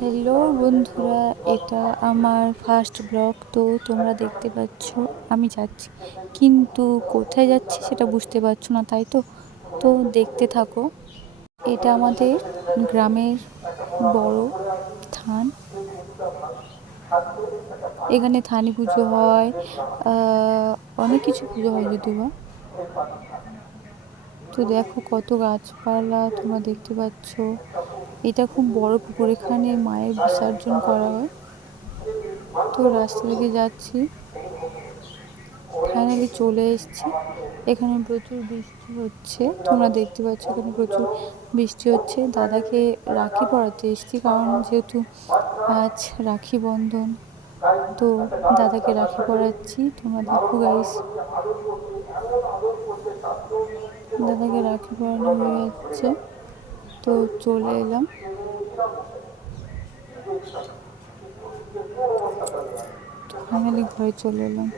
Hello বন্ধুরা, এটা আমার ফার্স্ট ব্লগ। তো তোমরা দেখতে পাচ্ছ আমি যাচ্ছি, কিন্তু কোথায় যাচ্ছি সেটা বুঝতে পারছো না, তাই তো তো দেখতে থাকো। এটা আমাদের গ্রামের বড় থান। এখানে থানি পুজো হয়, অনেক কিছু পুজো হয় যদিও বা। তো দেখো কত গাছপালা তোমরা দেখতে পাচ্ছ। এটা খুব বড় পুকুর, এখানে মায়ের বিসর্জন করা হয়। তো রাস্তা থেকে যাচ্ছি, ফাইনালি চলে এসেছি। এখানে প্রচুর বৃষ্টি হচ্ছে, তোমরা দেখতে পাচ্ছ এখানে প্রচুর বৃষ্টি হচ্ছে। দাদাকে রাখি পরাতে এসেছি, কারণ যেহেতু আজ রাখি বন্ধন, তো দাদাকে রাখি পরাচ্ছি। তোমরা দেখো গাইস, দাদাকে রাখি পরানো হয়ে যাচ্ছে। তো চলে এলাম, ফাইনালি ঘরে চলে এলাম।